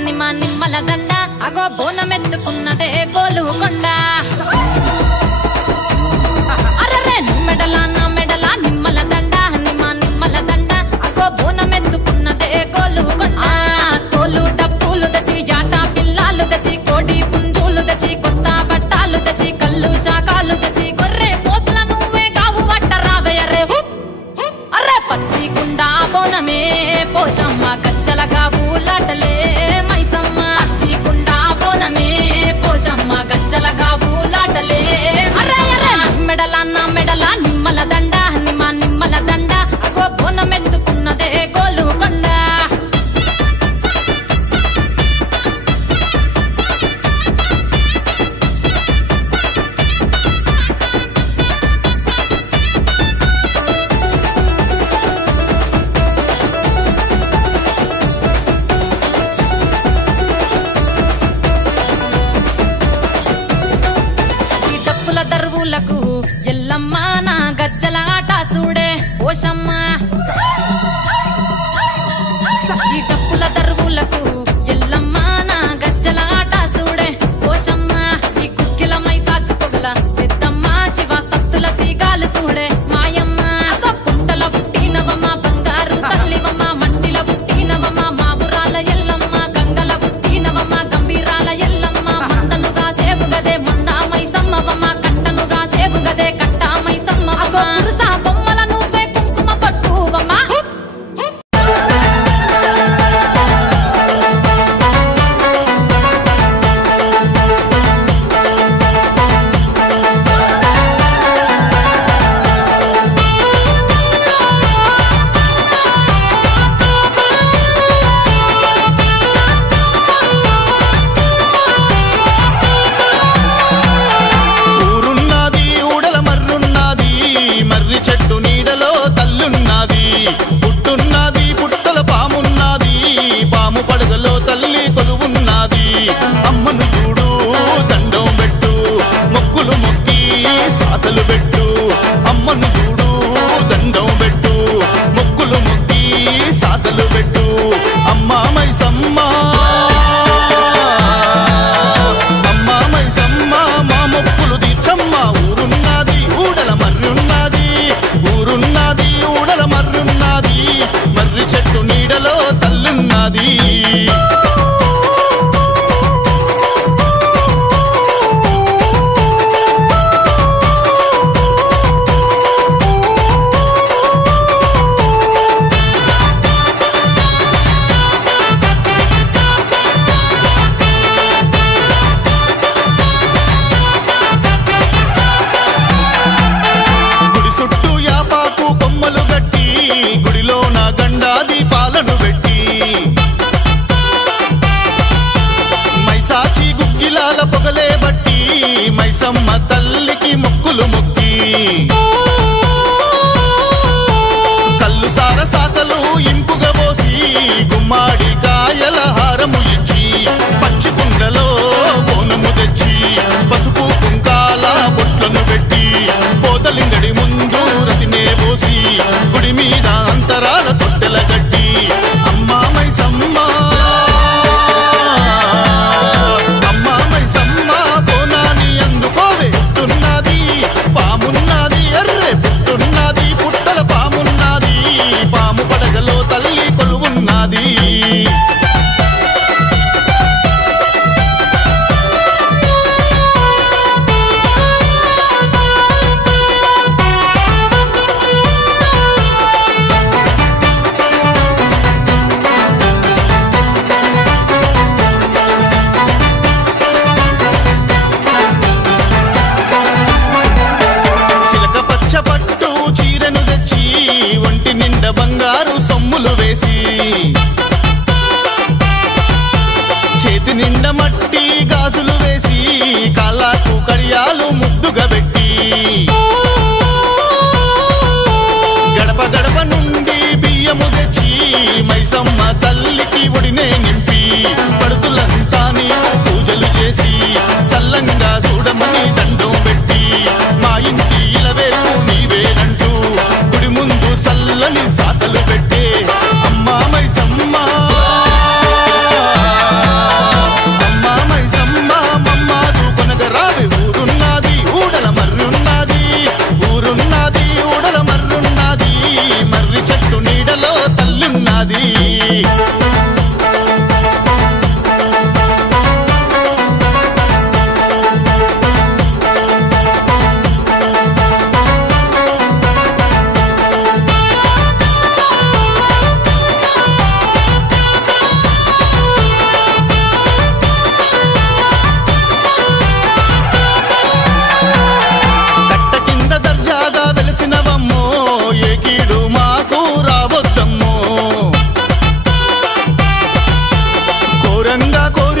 నిమ్మల దండ అగో బోనమెత్తుకున్నదే గోలుకొండ అరరే మెడల నా మెడల నిమ్మల దండ నిమ్మల దండ అగో బోనమెత్తుకున్నదే గోలుకొండ తోలు డప్పులు దచి జాట పిల్లాలు దచి కోడి పుంజులు దచి కొత్త బట్టాలు దచి కళ్ళు శాకాలు దచి గొర్రె పోతుల నువ్వే కావు వట్ట రావయ్యరే అరే పచ్చి గుండా బోనమే పోషమ్మ గచ్చలగా ఊలాటలే మైసమ్మ పచ్చి గుండా బోనమే పోషమ్మ గచ్చలగా ఊలాటలే అరే అరే మెడల నా మెడల నిమ్మల దండ నిమ్మల దండ అగో బోనమెత్తుకున్నదే గోలుకొండ దరువులకు ఎల్లమ్మ నా గజ్జల ఆట చూడే ఓషమ్మ ఈ డప్పుల దరువులకు ఎల్లమ్మ నా గజ్జల ఆట చూడే ఓషమ్మ ఈ కుక్కిల మై సాచి పొగల పెద్దమ్మ శివ సత్తుల తీగాలు చూడే మాయమ్మ పుట్టల పుట్టినవమ్మ బంగారు తల్లివమ్మ మంటిల పుట్టినవమ్మ మాబురాల ఎల్లమ్మ గంగల పుట్టినవమ్మ గంభీరాల ఎల్లమ్మ మందనుగా సేపుగదే మందామై సమ్మవమ్మ గదే కట్టామై సమ్మవమ్మ పురుసా బొమ్మల నువ్వే కుంకుమ పట్టువమ్మ చెట్టు నీడలో తల్లున్నది పుట్టున్నది పుట్టల పామున్నది పాము పడగలో తల్లి కొలువున్నది అమ్మను చూడు దండం పెట్టు మొక్కులు మొక్కి సాతలు పెట్టు అమ్మను చూడు దండం పెట్టు మొక్కులు మొక్కి సాతలు పెట్టు అమ్మా మైసమ్మ అమ్మా మైసమ్మ మా మొక్కులు తీర్చమ్మ ఊరున్నది ఊడల మర్రున్నది ఊరున్నది ఊడల మర్రున్నది మర్రి చెట్టు నీడలో తల్లున్నది పాలను పెట్టి మైసాచి గుగ్గిలాల పొగలే బట్టి మైసమ్మ తల్లికి మొక్కులు మొక్కి కళ్ళు సార సాకలు ఇంపుగా పోసి గుమ్మాడి కాయల హారము ఇచ్చి పచ్చి కుండలో బోనము తెచ్చి పసుపు కుంకాల బొట్లను పెట్టి పోతలింగడి ముందు రతినే పోసి గుడి మీద అంతరాల తొట్టెల గట్టి అమ్మా మైసమ్మ అమ్మా మైసమ్మ బోనాని అందుకోవే పుట్టున్నది పామున్నది అర్రే పుట్టున్నది పుట్టల పామున్నది పాము పడగలో తల్లి కొలువున్నది పట్టు చీరను తెచ్చి ఒంటి నిండ బంగారు సొమ్ములు వేసి చేతి నిండ మట్టి గాజులు వేసి కాళ్ళకు కడియాలు ముద్దుగా పెట్టి గడప గడప నుండి బియ్యము తెచ్చి మైసమ్మ తల్లికి ఒడినే నింపి పడుతులంతా పూజలు చేసి సల్లంగా చూడమని దండం పెట్టి మా ఇంటి ఇలవేలు నీవేనంటూ గుడి ముందు సల్లని సాతలు పెట్టే అమ్మా మైసమ్మ ఘనంగా కోరి